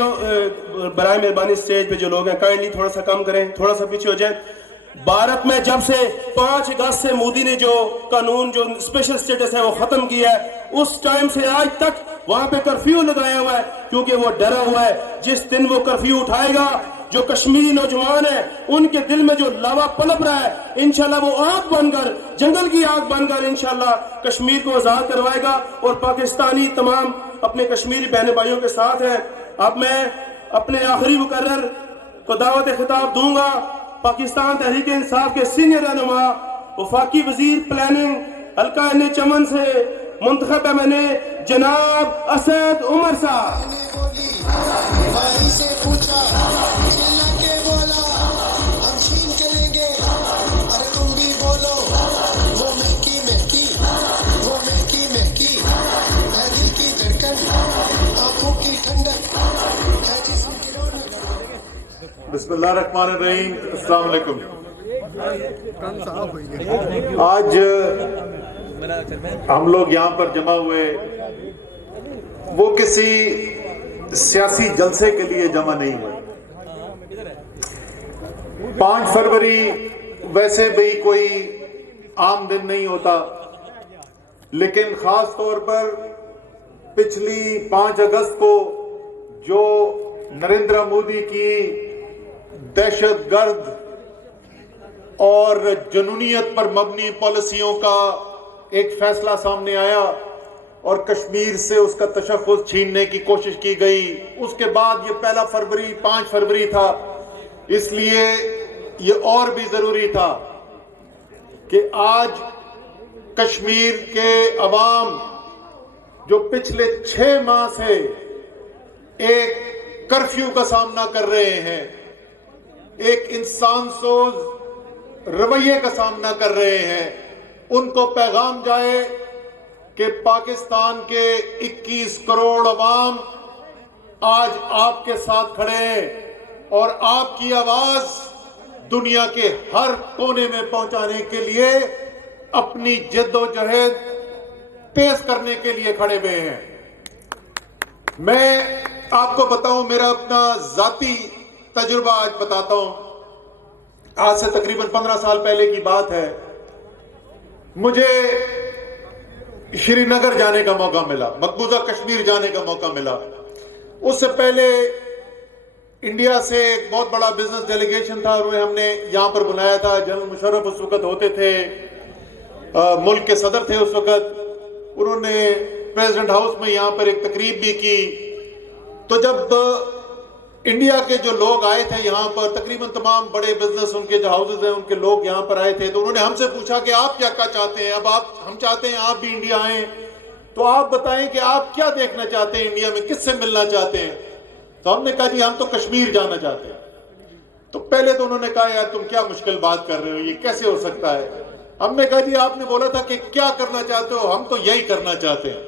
جو برائے مہربانی اسٹیج پہ جو لوگ ہیں کائنڈلی تھوڑا سا کم کریں, تھوڑا سا پیچھے ہو جائیں. بھارت میں جب سے 5 اگست سے مودی نے جو قانون جو اسپیشل اسٹیٹس ہے وہ ختم کیا ہے, اس ٹائم سے آج تک وہاں پہ کرفیو لگایا ہوا ہے, کیونکہ وہ ڈرا ہوا ہے جس دن وہ کرفیو اٹھائے گا جو کشمیری نوجوان ہیں ان کے دل میں جو لاوا پنپ رہا ہے انشاءاللہ وہ آگ بن کر, جنگل کی آگ بن کر انشاءاللہ کشمیر کو آزاد کروائے گا. اور پاکستانی تمام اپنے کشمیری بہن بھائیوں کے ساتھ ہیں. اب میں اپنے آخری مقرر کو دعوت خطاب دوں گا. پاکستان تحریک انصاف کے سینئر رہنما وفاقی وزیر پلاننگ حلقہ چمن سے منتخب ہے میں نے جناب اسد عمر صاحب. بسم اللہ الرحمن الرحیم. السلام علیکم. آج ہم لوگ یہاں پر جمع ہوئے وہ کسی سیاسی جلسے کے لیے جمع نہیں ہوئے. 5 فروری ویسے بھی کوئی عام دن نہیں ہوتا, لیکن خاص طور پر پچھلی 5 اگست کو جو نریندر مودی کی دہشت گرد اور جنونیت پر مبنی پالیسیوں کا ایک فیصلہ سامنے آیا اور کشمیر سے اس کا تشخص چھیننے کی کوشش کی گئی, اس کے بعد یہ 5 فروری تھا. اس لیے یہ اور بھی ضروری تھا کہ آج کشمیر کے عوام جو پچھلے 6 ماہ سے ایک کرفیو کا سامنا کر رہے ہیں, ایک انسان سوز رویے کا سامنا کر رہے ہیں, ان کو پیغام جائے کہ پاکستان کے 21 کروڑ عوام آج آپ کے ساتھ کھڑے ہیں اور آپ کی آواز دنیا کے ہر کونے میں پہنچانے کے لیے اپنی جد و جہد پیش کرنے کے لیے کھڑے ہوئے ہیں. میں آپ کو بتاؤں, میرا اپنا ذاتی تجربہ آج بتاتا ہوں. آج سے تقریباً 15 سال پہلے کی بات ہے. مجھے شری نگر جانے کا موقع ملا, مقبوضہ کشمیر جانے کا موقع ملا. اس سے پہلے انڈیا سے ایک بہت بڑا بزنس ڈیلیگیشن تھا اور انہیں ہم نے یہاں پر بلایا تھا. جنرل مشرف اس وقت ہوتے تھے, ملک کے صدر تھے اس وقت. انہوں نے پریزیڈنٹ ہاؤس میں یہاں پر ایک تقریب بھی کی. تو جب انڈیا کے جو لوگ آئے تھے یہاں پر, تقریباً تمام بڑے بزنس ان کے جو ہاؤسز ہیں ان کے لوگ یہاں پر آئے تھے, تو انہوں نے ہم سے پوچھا کہ آپ کیا چاہتے ہیں. اب ہم چاہتے ہیں آپ بھی انڈیا آئیں, تو آپ بتائیں کہ آپ کیا دیکھنا چاہتے ہیں انڈیا میں, کس سے ملنا چاہتے ہیں. تو ہم نے کہا جی ہم تو کشمیر جانا چاہتے ہیں. تو پہلے تو انہوں نے کہا یار تم کیا مشکل بات کر رہے ہو, یہ کیسے ہو سکتا ہے. ہم نے کہا جی آپ نے بولا تھا کہ کیا کرنا چاہتے ہو, ہم تو یہی کرنا چاہتے ہیں.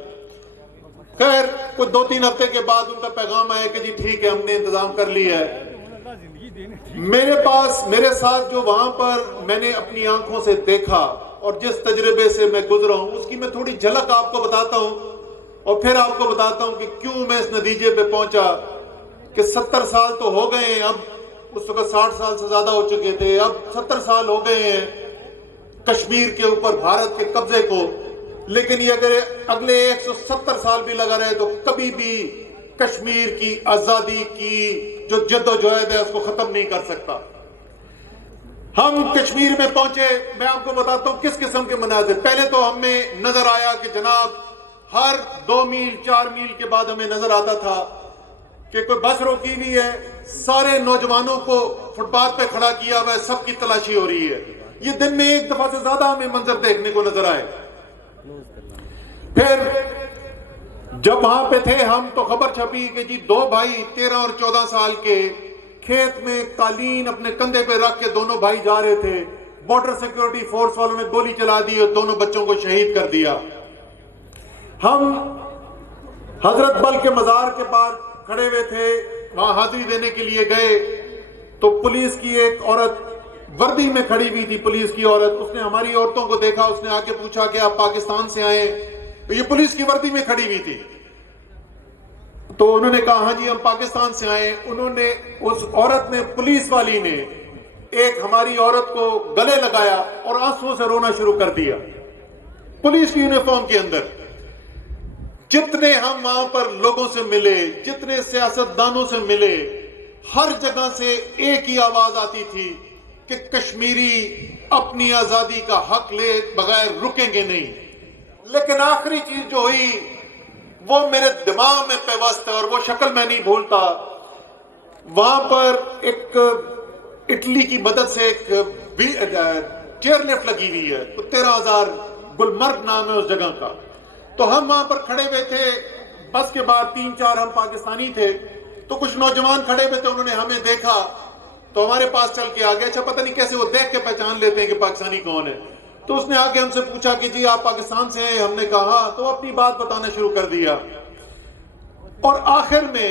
خیر کچھ 2-3 ہفتے کے بعد ان کا پیغام آیا کہ جی ٹھیک ہے ہم نے انتظام کر لیا ہے. میرے ساتھ جو وہاں پر میں نے اپنی آنکھوں سے دیکھا اور جس تجربے سے میں گزرا ہوں اس کی میں تھوڑی جھلک آپ کو بتاتا ہوں, اور پھر آپ کو بتاتا ہوں کہ کیوں میں اس نتیجے پہ پہنچا کہ 70 سال تو ہو گئے ہیں, اب اس وقت 60 سال سے زیادہ ہو چکے تھے, اب 70 سال ہو گئے ہیں کشمیر کے اوپر بھارت کے قبضے کو. لیکن یہ اگر اگلے 170 سال بھی لگا رہے تو کبھی بھی کشمیر کی آزادی کی جو جد و جہد ہے اس کو ختم نہیں کر سکتا. ہم کشمیر میں پہنچے, میں آپ کو بتاتا ہوں کس قسم کے مناظر. پہلے تو ہمیں نظر آیا کہ جناب ہر 2 میل 4 میل کے بعد ہمیں نظر آتا تھا کہ کوئی بس روکی ہوئی ہے, سارے نوجوانوں کو فٹ پاتھ پہ کھڑا کیا ہوا ہے, سب کی تلاشی ہو رہی ہے. یہ دن میں 1 دفعہ سے زیادہ ہمیں منظر دیکھنے کو نظر آئے. پھر جب وہاں پہ تھے ہم تو خبر چھپی کہ جی 2 بھائی 13 اور 14 سال کے کھیت میں قالین اپنے کندھے پہ رکھ کے دونوں بھائی جا رہے تھے. بارڈر سیکیورٹی فورس والوں نے گولی چلا دی اور دونوں بچوں کو شہید کر دیا. ہم حضرت بل کے مزار کے پاس کھڑے ہوئے تھے, وہاں حاضری دینے کے لیے گئے تو پولیس کی ایک عورت وردی میں کھڑی ہوئی تھی, پولیس کی عورت. اس نے ہماری عورتوں کو دیکھا, اس نے آ کے پوچھا کہ آپ پاکستان سے آئے؟ تو یہ پولیس کی وردی میں کھڑی ہوئی تھی. تو انہوں نے کہا ہاں جی ہم پاکستان سے آئے. انہوں نے اس عورت نے, پولیس والی نے ایک ہماری عورت کو گلے لگایا اور آنسوؤں سے رونا شروع کر دیا پولیس کی یونیفارم کے اندر. جتنے ہم وہاں پر لوگوں سے ملے, جتنے سیاستدانوں سے ملے, ہر جگہ سے ایک ہی آواز آتی تھی کہ کشمیری اپنی آزادی کا حق لے بغیر رکیں گے نہیں. لیکن آخری چیز جو ہوئی وہ میرے دماغ میں پیوست ہے اور وہ شکل میں نہیں بھولتا. وہاں پر ایک اٹلی کی مدد سے ایک چیئر لفٹ لگی ہوئی ہے, تو 13,000 گلمرگ نام ہے اس جگہ کا. تو ہم وہاں پر کھڑے ہوئے تھے, بس کے بعد 3-4 ہم پاکستانی تھے, تو کچھ نوجوان کھڑے ہوئے تھے, انہوں نے ہمیں دیکھا تو ہمارے پاس چل کے آ گیا. اچھا پتہ نہیں کیسے وہ دیکھ کے پہچان لیتے ہیں کہ پاکستانی کون ہے. تو اس نے آ کے ہم سے پوچھا کہ جی آپ پاکستان سے ہیں؟ ہم نے کہا ہاں. تو اپنی بات بتانا شروع کر دیا اور آخر میں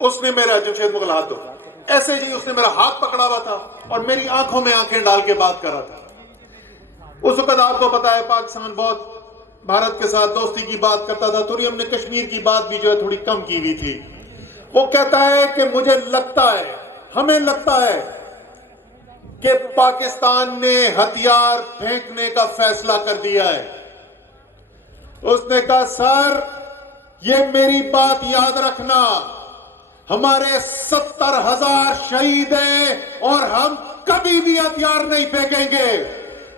اس نے میرا, جمشید مغل ہاتھ دو, ایسے جی اس نے میرا ہاتھ پکڑا ہوا تھا اور میری آنکھوں میں آنکھیں ڈال کے بات کر رہا تھا. اس وقت آپ کو پتا ہے پاکستان بہت بھارت کے ساتھ دوستی کی بات کرتا تھا, تھوڑی ہم نے کشمیر کی بات بھی جو ہے تھوڑی کم کی ہوئی تھی. وہ کہتا ہے کہ مجھے لگتا ہے, ہمیں لگتا ہے کہ پاکستان نے ہتھیار پھینکنے کا فیصلہ کر دیا ہے. اس نے کہا سر یہ میری بات یاد رکھنا, ہمارے 70,000 شہید ہیں اور ہم کبھی بھی ہتھیار نہیں پھینکیں گے.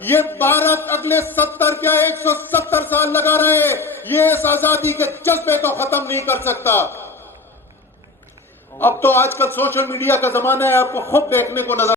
یہ بھارت اگلے 70 کیا 170 سال لگا رہے, یہ اس آزادی کے جذبے کو ختم نہیں کر سکتا. اب تو آج کل سوشل میڈیا کا زمانہ ہے, آپ کو خود دیکھنے کو نظر